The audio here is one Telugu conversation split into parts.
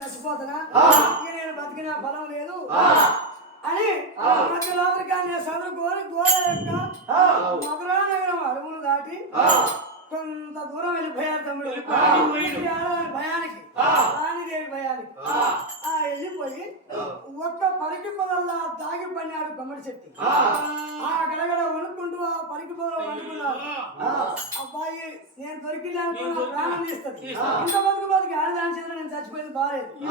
చచ్చిపోతానా ఇక నేను బతికిన ఫలం లేదు. అని మధ్యలో నేను చదువుకోని గోడ యొక్క మధురా నగరం అడవులు దాటి కొంత దూరం వెళ్ళిపోయారు తమ్ముడు. భయానికి రాణిదేవి భయానికి. ఆ. వెళ్ళిపోయి ఒక్క పరికి పొదల్లా దాగి పడినాడు కమ్మడి చెట్టు ఆ. గడగడ వణుకుంటూ ఆ పరికి పొదలో వణుకున్నాడు. అబ్బాయి నేను దొరికినాను నా ప్రాణం తీస్తుంది ఇంత బతుకు బతుకు ఆడదాని చేత నేను చచ్చిపోయింది బాలేదు. ఈ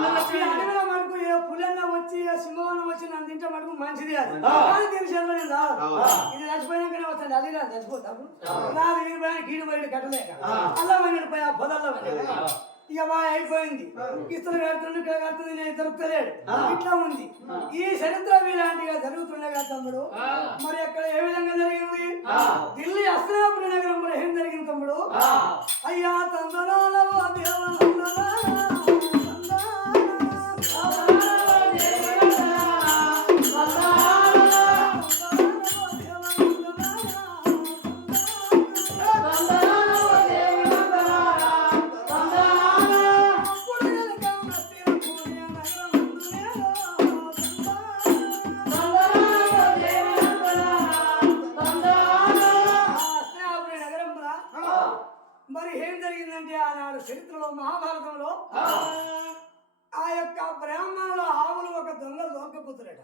అడవిలో మనకు ఏ పులన్న వచ్చి ఏ సింహం వచ్చి నన్ను తింటే మనకు మంచిది అది కానీ దీని చేతిలో నేను రాదు ఇది చచ్చిపోయినాకనే వస్తాను. అది రాదు చచ్చిపోతాము రాదు వీడి పోయిన గీడు పోయి కట్టలేక. అలా పోయినాడు పోయి ఆ పొదల్లో. ఇక బాగా అయిపోయింది. ఇతను కడుతుండే ఇక్కడ కడుతుంది నేను దొరుకుతలేడు. ఇట్లా ఉంది. ఈ చరిత్ర ఇలాంటిగా జరుగుతుండగా తమ్ముడు మరి అక్కడ ఏ విధంగా జరిగింది? ఢిల్లీ అస్త్రాపురి నగరంలో ఏం జరిగింది తమ్ముడు? అయ్యా తందనాలో దేవనందనా, ఆ. యొక్క బ్రాహ్మణుల ఆవులు ఒక దొంగ దొరకపోతున్నాడు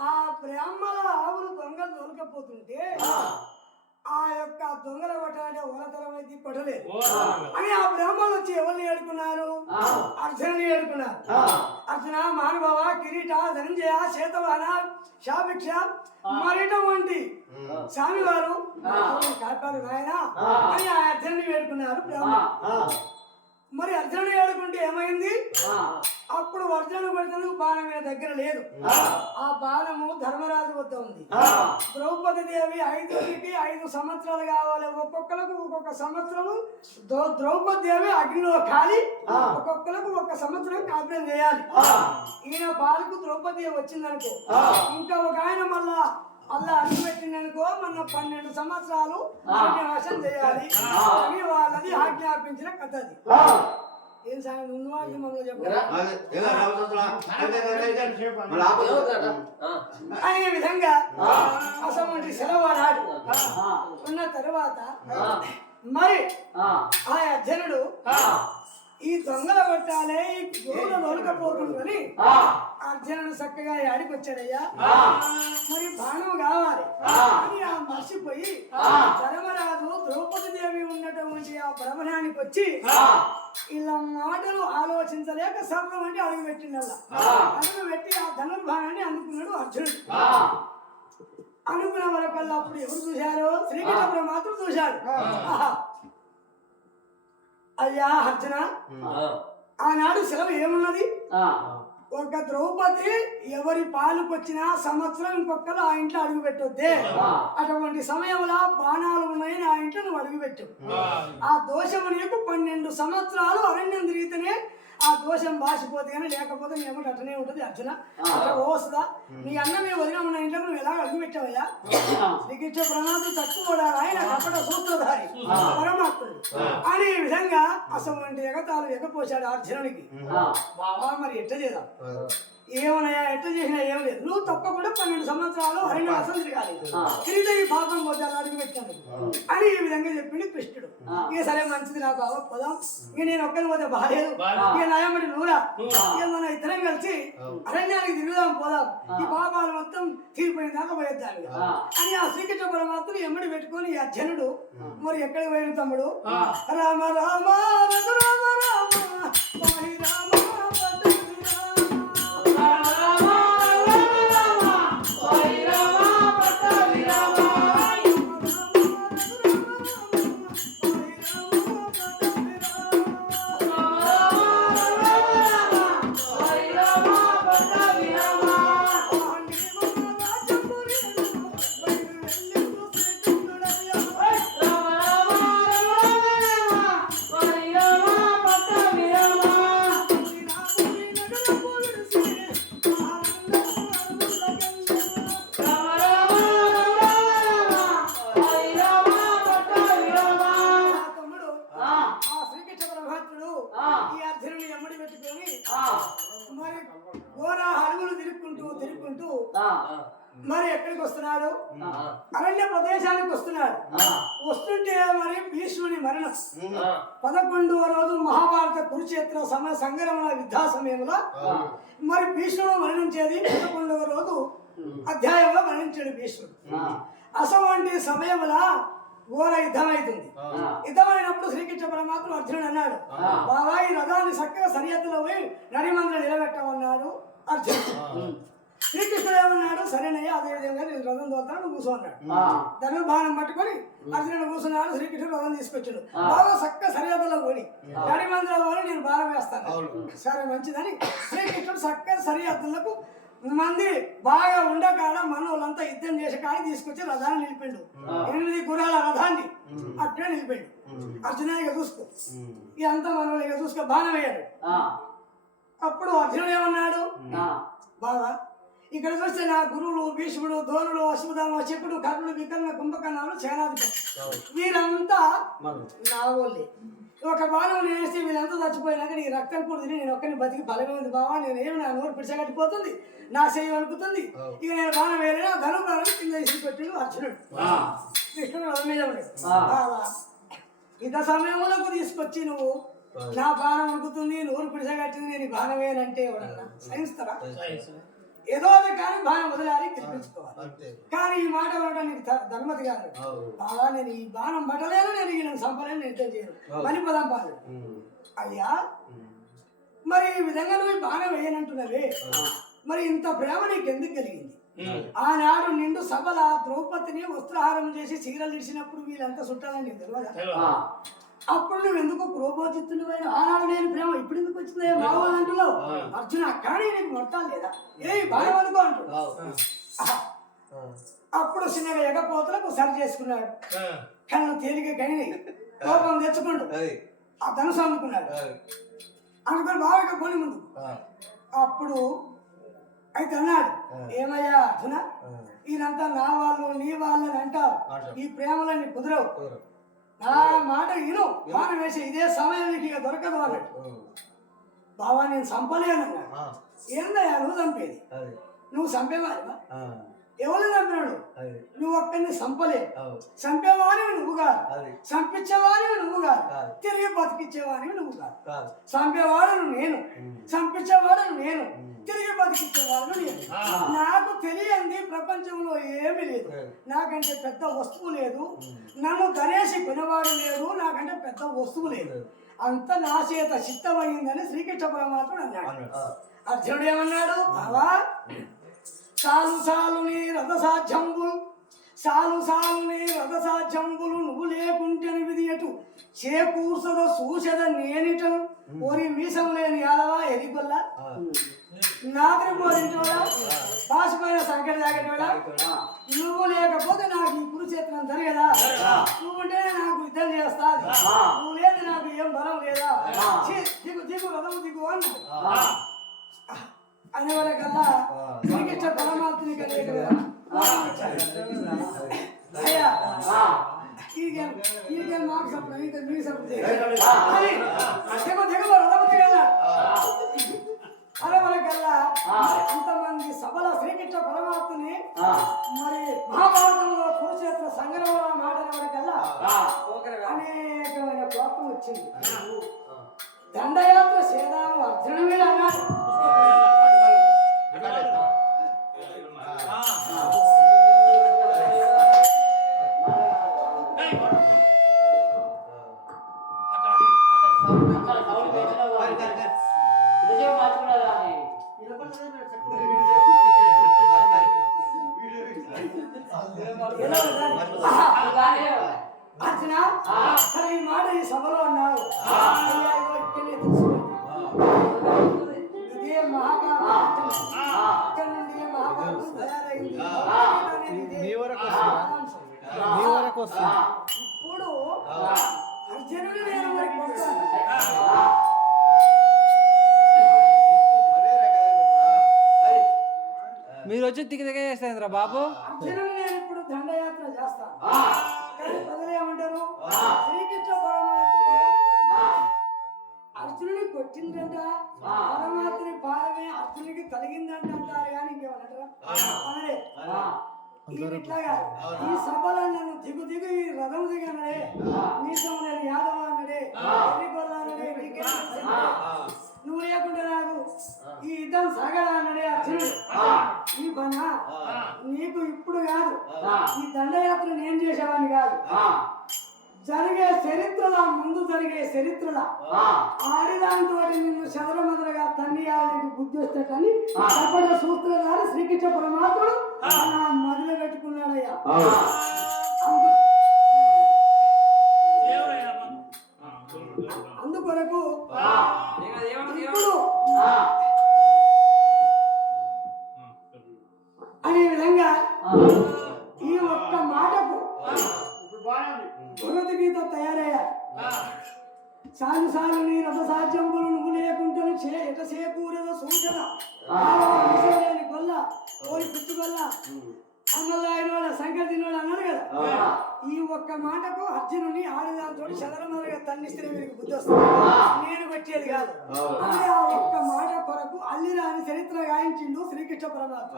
ఆ. బ్రాహ్మణుల ఆవులు దొంగ దొరకపోతుంటే ఆ. యొక్క దొంగల కొట్టాలంటే ఓలతరం అయితే కొట్టలేదు అని ఆ బ్రాహ్మణులు వచ్చి ఎవరిని ఏడుకున్నారు? అర్జునుని ఏడుకున్నారు. అర్జున మానవ కిరీట ధనంజయ చేతవాన శాభిక్ష మరిటువంటి స్వామి వారు కాపాడు నాయన అని ఆ అర్జునుని వేడుకున్నారు బ్రాహ్మణులు. మరి ఏడుకుంటే ఏమైంది? అప్పుడు అర్జునుడు కొడుతుంది బాణం మీద దగ్గర లేదు. ఆ. బాణము ధర్మరాజు వద్ద ఉంది. ద్రౌపది దేవి ఐదుగురికి ఐదు సంవత్సరాలు కావాలి. ఒక్కొక్కరికి ఒక్కొక్క సంవత్సరం ద్రౌ- ద్రౌపది దేవి అగ్నిలో కాలి ఒక్కొక్కరికి ఒక్క సంవత్సరం కాపురం చేయాలి ఈయన పాలకు ద్రౌపది దేవి వచ్చిందనుకో. ఇంకా ఒక ఆయన మళ్ళా అల్లా అడ్డు పెట్టిందనుకో మన పన్నెండు సంవత్సరాలు అజ్ఞాసం చేయాలి. అని వాళ్ళది ఆజ్ఞాపించిన కథ అది. ఏం సాయం ఉన్నవాడికి మమ్మల్ని చెప్పారు అనే విధంగా అసలు సెలవు అన్నాడు ఉన్న తర్వాత మరి ఆ. అర్జునుడు ఈ దొంగల కొట్టాలే ఈ గోవుల దొరకపోతుందని అర్జునుడు చక్కగా ఆడికి వచ్చాడయ్యా మరి బాణం కావాలి. అని ఆ మర్చిపోయి ధర్మరాజు ద్రౌపది దేవి ఉన్నటువంటి ఆ బ్రహ్మణానికి వచ్చి ఇలా మాటలు ఆలోచించలేక సర్వం అంటే అడుగు పెట్టిండల్లా అడుగు పెట్టి ఆ ధనుర్బాణాన్ని అందుకున్నాడు అర్జునుడు. అనుకున్న వరకల్లా అప్పుడు ఎవరు చూశారు? శ్రీకృష్ణ మాత్రం చూశాడు. అయ్యా అర్జున. ఆనాడు సెలవు ఏమున్నది? ఒక ద్రౌపది ఎవరి పాలుకొచ్చినా సంవత్సరం ఇంకొకరు ఆ ఇంట్లో అడుగు పెట్టొద్దే అటువంటి సమయంలో బాణాలు ఉన్నాయని ఆ ఇంట్లో నువ్వు అడుగు పెట్టు ఆ దోషము నీకు పన్నెండు సంవత్సరాలు అరణ్యం తిరిగితేనే ఆ దోషం బాసిపోతే కానీ లేకపోతే ఏమిటి అట్లనే ఉంటుంది అర్జున. వస్తుందా? నీ అన్న మీ వదిన ఉన్న ఇంట్లో నువ్వు ఎలా అడుగు పెట్టావయ్యా? శ్రీకృష్ణ ప్రణాళిక తక్కువ ఆయన కపట సూత్రధారి పరమాత్ముడు. అని విధంగా అసలు ఎగతాలు ఎగపోశాడు అర్జునునికి. బాబా మరి ఎట్ట చేద్దాం? ఏమన్నాయా ఎట్ట చేసినా ఏం లేదు. నువ్వు తప్పకుండా పన్నెండు సంవత్సరాలు హరినివాసం తిరగాలి. తిరిగితే ఈ పాపం పోతే అలా అడుగు పెట్టాను అని ఈ విధంగా చెప్పింది కృష్ణుడు. ఇక సరే మంచిది నా బాబా పోదాం. ఇక నేను ఒక్కరి పోతే బాగాలేదు ఇక నయమటి నూరా. ఇక మన ఇద్దరం కలిసి అరణ్యానికి తిరుగుదాం పోదాం. ఈ పాపాలు మొత్తం తీరిపోయిన దాకా పోయేద్దాం. అని ఆ శ్రీకృష్ణ పరమాత్మను ఎమ్మడి పెట్టుకొని ఈ అర్జునుడు మరి ఎక్కడికి పోయిన తమ్ముడు? రామ రామ రఘురామ రామ వారి రామ. తిరుక్కుంటూ మరి ఎక్కడికి వస్తున్నాడు? అరణ్య ప్రదేశానికి వస్తున్నాడు. వస్తుంటే మరి భీష్ముని మరణం. పదకొండవ రోజు మహాభారత కురుక్షేత్ర సమ సంగ్రమణ యుద్ధ సమయంలో మరి భీష్ముడు మరణించేది పదకొండవ రోజు అధ్యాయంలో మరణించాడు భీష్ముడు. అసవంటి సమయంలో ఘోర యుద్ధం అవుతుంది యుద్ధమైనప్పుడు శ్రీకృష్ణ పరమాత్మ అర్జునుడు అన్నాడు బాబా ఈ రథాన్ని చక్కగా సరిహద్దులో పోయి నడిమందర నిలబెట్టమన్నాడు అర్జునుడు. శ్రీకృష్ణుడు ఏమన్నాడు? సరేనయ్యా అదే విధంగా నేను రథం తోతాను నువ్వు కూర్చో అన్నాడు. ధనుర్బాణం పట్టుకొని అర్జునుడు కూర్చున్నాడు శ్రీకృష్ణుడు రథం తీసుకొచ్చాడు. బాగా చక్కగా సరిహద్దులో పోయి నడిమందలో పోయి నేను బాణం వేస్తాను. సరే మంచిదని శ్రీకృష్ణుడు చక్కగా సరిహద్దులకు మంది బాగా ఉండకాడ మనోళ్ళంతా యుద్ధం చేసే కాడ తీసుకొచ్చి రథాన్ని నిలిపిండు. ఎనిమిది గురాల రథాన్ని అట్లే నిలిపిండు. అర్జున ఇక చూసుకో. ఇదంతా మనోళ్ళు ఇక చూసుకో బాణం వేయాడు. అప్పుడు అర్జునుడు ఏమన్నాడు? బాగా ఇక్కడ చూస్తే నా గురువులు భీష్ముడు ధోనుడు అశ్వధామ చెప్పుడు కర్ణుడు వికర్ణ కుంభకర్ణాలు సేనాధిపతి. వీరంతా నా వాళ్ళే ఒక బాణం వేసి వీళ్ళంతా చచ్చిపోయినాక నీ రక్తం కూడా తిని నేను ఒక్కని బతికి బలమే ఉంది బావా నేను ఏమి నా నోరు పిడిచగట్టిపోతుంది? నా చేయి వణుకుతుంది. ఇక నేను బాణం ఆ ధను బాణం కింద వేసి పెట్టిండు అర్జునుడు. కృష్ణుడు ఇంత సమయంలో తీసుకొచ్చి నువ్వు నా బాణం వణుకుతుంది నోరు పిడిచగట్టింది నేను ఈ బాణం వేయనంటే ఎవడన్నా? సహిస్తారా ఏదో అది కానీ బాణం వదిలాలి గెలిపించుకోవాలి కానీ ఈ మాట వినడం నీకు ధ- ధర్మతి కాదు బాగా నేను ఈ బాణం పట్టలేను నేను ఈయన సంపలేను నేను యుద్ధం చేయను పని పదాం పాలు అయ్యా మరి ఈ విధంగా నువ్వు బాణం వేయనంటున్నవే? మరి ఇంత ప్రేమ నీకు ఎందుకు కలిగింది ఆనాడు నిండు సభల ద్రౌపదిని వస్త్రహారం చేసి చీరలు ఇచ్చినప్పుడు వీళ్ళంతా చుట్టాలని తెలియదా? అప్పుడు నువ్వు ఎందుకు క్రోపోచిత్తునివైన ఆనాడు నేను ప్రేమ ఇప్పుడు ఎందుకు వచ్చిందే బావాలంటున్నావు అర్జున కానీ నీకు మొట్టాలు లేదా? ఏ బాగా అనుకో అంటున్నావు. అప్పుడు చిన్నగా ఎగపోతలకు సరి చేసుకున్నాడు. కళ్ళు తేలిక గని కోపం తెచ్చుకోండు. ఆ. ధనుసు అనుకున్నాడు అనుకుని బాగా కొని ముందు. అప్పుడు అయితే అన్నాడు ఏమయ్యా అర్జున? ఈయనంతా నా వాళ్ళు నీ వాళ్ళని అంటారు. ఈ ప్రేమలన్నీ కుదరవు. నా మాట విను బాణ వేసి ఇదే సమయం నీకు ఇక దొరకదు అన్నాడు బావా నేను చంపలేనన్నాడు ఏందయ్యా నువ్వు చంపేది? నువ్వు చంపేవాడివా? ఎవరు చంపినాడు నువ్వు ఒక్కడిని చంపలే. చంపేవాడివి నువ్వు కాదు. చంపించేవాడివి నువ్వు కాదు. తిరిగి బతికిచ్చేవాడివి నువ్వు కాదు. చంపేవాడను నేను. చంపించేవాడను నేను. తిరిగి బతికిచ్చేవాడను నేను. నాకు తెలియంది ప్రపంచంలో ఏమీ లేదు. నాకంటే పెద్ద వస్తువు లేదు. నన్ను గణేసి కొనేవాడు లేడు నాకంటే పెద్ద వస్తువు లేదు. అంత నా చేత చిత్తమైందని శ్రీకృష్ణ పరమాత్ముడు అన్నాడు. అర్జునుడు ఏమన్నాడు? బావా సాలు సాలు నీ రథసాధ్యంబులు సాలు సాలు నీ రథసాధ్యంబులు నువ్వు లేకుంటే విధి ఎటు? చేకూర్సద సూచద నేనిటను. ఓరి మీసం లేని యాదవా ఎరిగొల్ల నాగరి పోదించోడా పాసిపోయిన సంకట జాగటోడా నువ్వు లేకపోతే నాకు ఈ కురుక్షేత్రం జరగదా నువ్వుంటేనే నాకు యుద్ధం చేస్తా. నువ్వు లేదు నాకు ఏం బలం లేదా? దిగు దిగు రథము దిగు అన్నాడు. అనే వరకల్లా శ్రీకృష్ణ పరమాత్మని కలిగి అయ్యా. ఈగే మాకు సప్లై ఇంకా మీ సప్లై దిగు దిగు అనే వరకల్లా అంతమంది సభల శ్రీకృష్ణ పరమాత్మని మరి మహాభారతంలో కురుక్షేత్ర సంగ్రహంలో మాటల వరకల్లా అనేకమైన కోపం వచ్చింది. దండయాత్ర చేద్దాము అర్జునుడి మీద అన్నాడు అర్జున సరే ఈ మాట ఈ సభలో అన్నావు. ఇదే మహాభారతం. నుండి మహాభారతం తయారైంది. ఇప్పుడు అర్జునుడు నేను మరి వచ్చి దిగ దిగ చేస్తారా బాబు? అర్జునుడు నేను ఇప్పుడు దండయాత్ర చేస్తాను. శ్రీకృష్ణ పరమాత్మ అర్జునుడిని కొట్టి వచ్చిందంట పరమాత్మని పాదమే అర్జునికి కలిగిందంట అంటారు కానీ ఇంకేమన్నట్రా ఇట్లాగా ఈ సభలో నన్ను దిగు దిగు ఈ రథం దిగనడే. మీసం లేని యాదవ అన్నడే? నువ్వు లేకుండా నాకు ఈ యుద్ధం సాగడా అన్నడే అర్జునుడు. ఈ పన నీకు ఇప్పుడు కాదు. ఈ దండయాత్ర నేను చేసేవాడిని కాదు. జరిగే చరిత్రల ముందు జరిగే చరిత్రల. ఆడిదాంతో నిన్ను చదరమదరగా తన్నియాలని బుద్ధి వస్తేటని అప్పటి సూత్రధారి శ్రీకృష్ణ పరమాత్ముడు అలా మొదలు పెట్టుకున్నాడయ్యా. అందుకొరకు ఇప్పుడు సాలు నీ రథ సాధ్యంబులు నువ్వు లేకుంటను చే ఎట చేకూరద సూచన గొల్ల ఓరి పిచ్చు గొల్ల అమ్మలాయన వాళ్ళ సంగతి వాడు అన్నాడు కదా. ఈ ఒక్క మాటకు అర్జునుని ఆడదాంతో చదరమరగా తన్నిస్తే వీరికి బుద్ధి వస్తుంది నేను కొట్టేది కాదు. ఆ. ఒక్క మాట కొరకు అల్లిరాని చరిత్ర గాయించిండు శ్రీకృష్ణ పరమాత్మ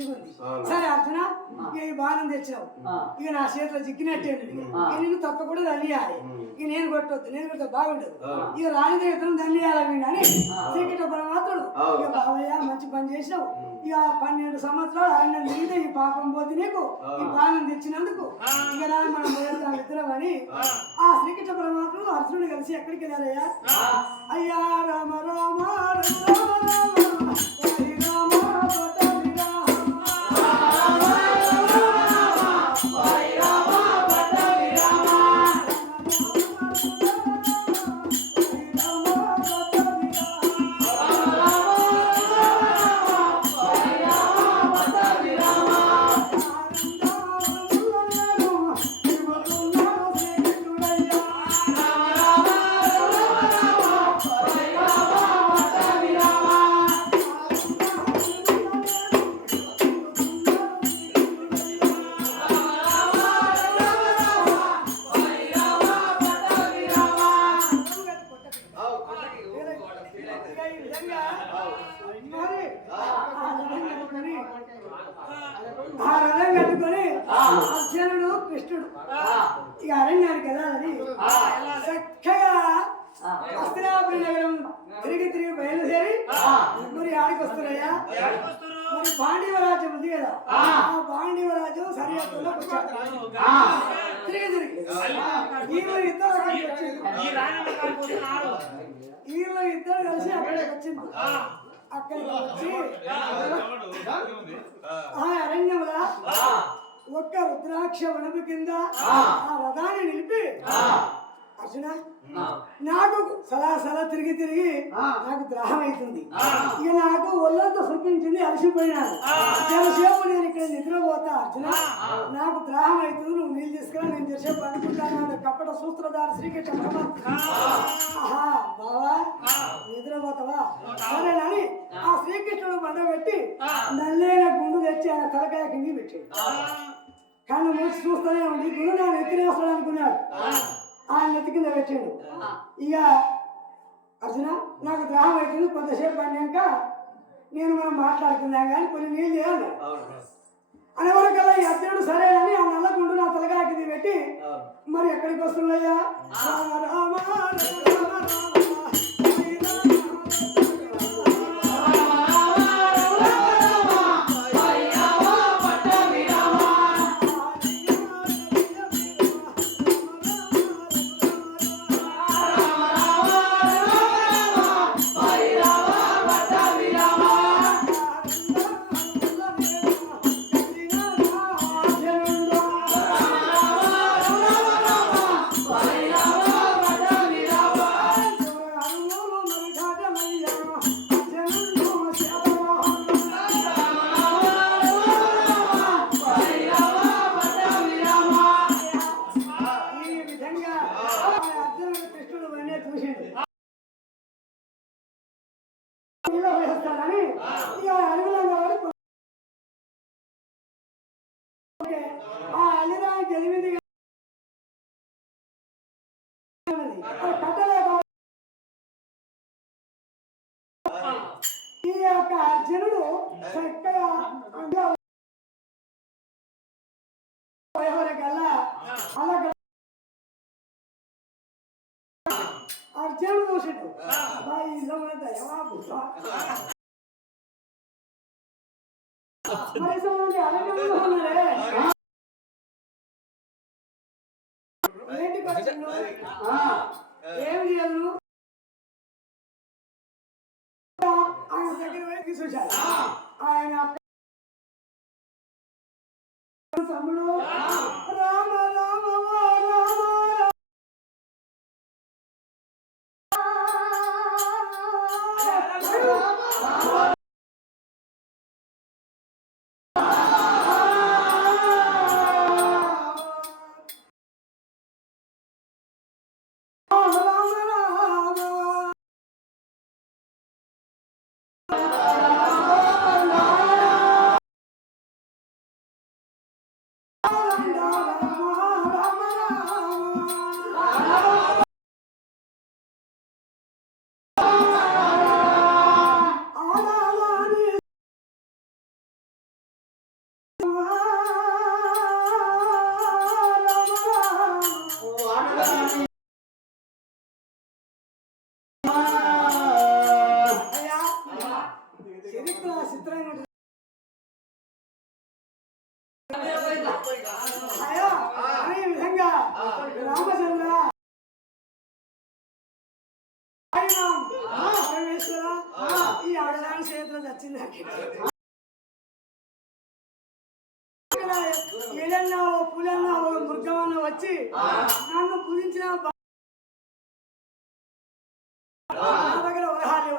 మంచిగా ఉంది సరే అర్జున ఇక ఈ బాణం తెచ్చినావు. ఇక నా చేతిలో చిక్కినట్టే ఉంది. ఇక నిన్ను తప్పకుండా దండియాలి ఇక నేను కొట్టొద్దు నేను కొడితే బాగుండదు. ఇక రాణి దగ్గర దండియాలని కానీ శ్రీకృష్ణ పరమాత్ముడు. ఇక బావయ్య మంచి పని చేసినావు. ఇక పన్నెండు సంవత్సరాలు అరణ్యం దిగితే ఈ పాపం పోతే నీకు ఈ బాణం తెచ్చినందుకు ఇక మనం మొదలుతాం ఇద్దరం అని ఆ. శ్రీకృష్ణ పరమాత్ముడు అర్జునుడు కలిసి ఎక్కడికి వెళ్ళారయ్యా? అయ్యా రామ రామ రామ రామ. చక్కగా హస్తినాపురి నగరం తిరిగి తిరిగి బయలుదేరి మరి ఆడికి వస్తున్నాయా? మరి పాండవ రాజ్యం ఉంది కదా. ఆ. పాండవ రాజ్యం సరిహద్దులో తిరిగి తిరిగి. వీళ్ళు ఇద్దరు వీళ్ళు ఇద్దరు కలిసి అక్కడికి వచ్చింది. అక్కడికి వచ్చి ఆ. అరణ్యంలో ఒక్క రుద్రాక్ష వనపు కింద ఆ. రథాన్ని నిలిపి అర్జున నాకు సలా సలా తిరిగి తిరిగి నాకు ద్రాహం అవుతుంది. ఇక నాకు ఒళ్ళంతా సుఖించింది అలసిపోయినాను. ఎంతసేపు నేను ఇక్కడ నిద్రపోతా అర్జున. నాకు ద్రాహం అవుతుంది నువ్వు నీళ్ళు తీసుకురా నేను చేసేపు అనుకుంటాను అని కప్పట సూత్రధార శ్రీకృష్ణ ఆహా బావా నిద్రపోతావా? సరేనని ఆ శ్రీకృష్ణుడు బండ పెట్టి నల్లైన గుండు తెచ్చి ఆయన తలకాయ కింది పెట్టాడు. కళ్ళు మూసి చూస్తూనే ఉంది. గురు నా ఎత్తినేస్తాడు అనుకున్నాడు ఆయన నెత్తి కింద పెట్టాడు. ఇక అర్జున నాకు ద్రాహం అవుతుంది. కొంతసేపు పడినాక నేను మనం మాట్లాడుకుందాం కానీ కొన్ని నీళ్ళు చేయాలి అనేవరకల్లా ఈ అర్జునుడు సరేనని ఆ నల్ల గుండు నా తలకాయ కింద పెట్టి మరి ఎక్కడికి వస్తున్నాయ్యా అలాగే ఉన్నారే. ఏంటి వచ్చిండు ఏమి చేయాలి ఆయన దగ్గర పోయి తీసుకొచ్చాడు ఆయన తమ్ముడు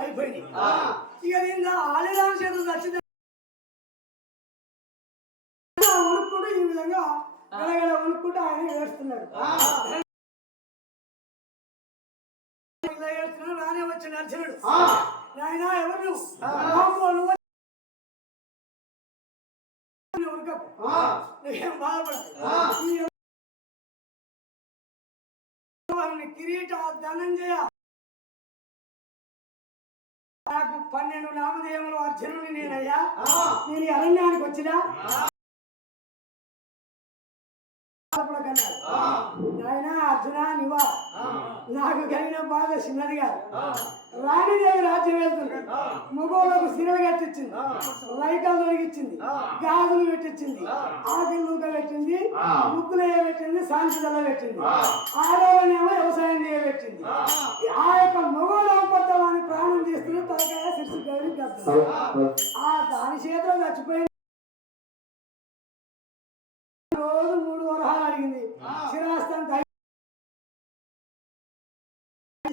అయిపోయింది ఇక నేను ఆలయదాని చేతిలో చచ్చింది ఉనుక్కుంటూ ఈ విధంగా గడగడ ఉనుక్కుంటూ ఆయన ఏడుస్తున్నాడు. ఇలా ఏడుస్తున్నాడు రానే వచ్చిన అర్జునుడు. నాయన ఎవరు? నువ్వు? కిరీట ధనంజయ నాకు పన్నెండు నామధేయములు అర్జునుని నేనయ్యా. నేను అరణ్యానికి వచ్చినా. నాయన అర్జున నివా. నాకు కలిగిన బాధ చిన్నది కాదు. రాణిదేవి రాజ్యం వెళ్తుంది. మగోళ్ళకు సిరలు కట్టించింది. రైకాలు తొలగిచ్చింది గాజులు పెట్టించింది. ఆకులు నూక పెట్టింది. ముక్కులు పెట్టింది సాంసిదల పెట్టింది. ఆడవాళ్ళనేమో వ్యవసాయం చేయబెట్టింది. ఆ. యొక్క మగోళ్ళ అబద్ధం ప్రాణం చేస్తున్న తలకాయ కడుతుంది ఆ. దాని చేతిలో చచ్చిపోయింది రోజు మూడు వరహాలు అడిగింది శిరాస్తం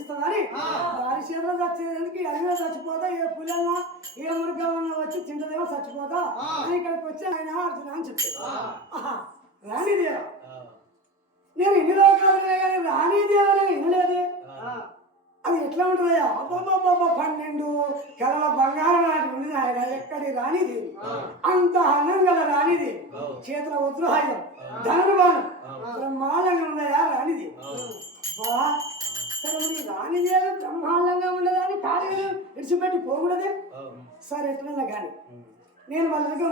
ఇస్తుందని దాని చేతిలో చచ్చేదానికి అడిగిన చచ్చిపోతా ఏ పులన్నా ఏ మృగమన్నా వచ్చి తింటదేమో చచ్చిపోతా. అని ఇక్కడికి వచ్చి ఆయన అర్జున అని చెప్పాడు. ఆహా, రాణిదేవ. నేను ఇన్ని లోకాలు కానీ రాణిదేవని వినలేదే. అది ఎట్లా ఉంటుందయ్యా? అబ్బబ్బబ్బబ్బ పన్నెండు కలల బంగారం లాంటి ఉంది ఆయన ఎక్కడి రాణిదేవి? అంత అన్నం గల రాణిదేవి. చేతుల వజ్రహాయుధం ధనుర్బాణం. బ్రహ్మాండంగా ఉన్నాయా రాణిదేవి. బా మరి రాణిదేవి బ్రహ్మాండంగా ఉండదని కార్యం విడిచిపెట్టి పోకూడదే. సరే ఎట్లన్నా కానీ నేను వాళ్ళ దగ్గర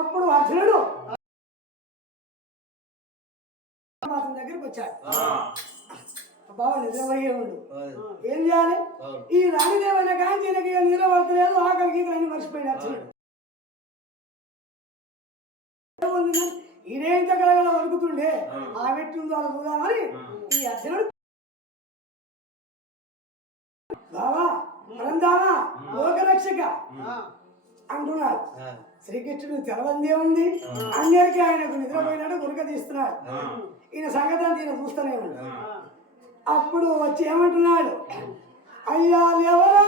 అప్పుడు అర్జునుడు అతని దగ్గరికి వచ్చాడు. బాబు నిజమయ్యే ఉండు. ఏం చేయాలి? ఈ రాణిదేవన్న కానీ నిద్ర పడతలేదు ఆఖరికి రాణి మర్చిపోయాడు అర్జునుడు? ఈడేంత కలగల వణుకుతుండే. ఆ వెట్టుందో అలా చూద్దామని ఈ అర్జునుడు బావా బృందావా లోకరక్షక అంటున్నాడు. శ్రీకృష్ణుడు తెలవందే ఉంది. అందరికీ ఆయనకు నిద్రపోయినాడు గురక తీస్తున్నాడు. ఈయన సంగతి అంతా ఈయన చూస్తూనే ఉన్నాడు. అప్పుడు వచ్చి ఏమంటున్నాడు? అయ్యా లేవరా?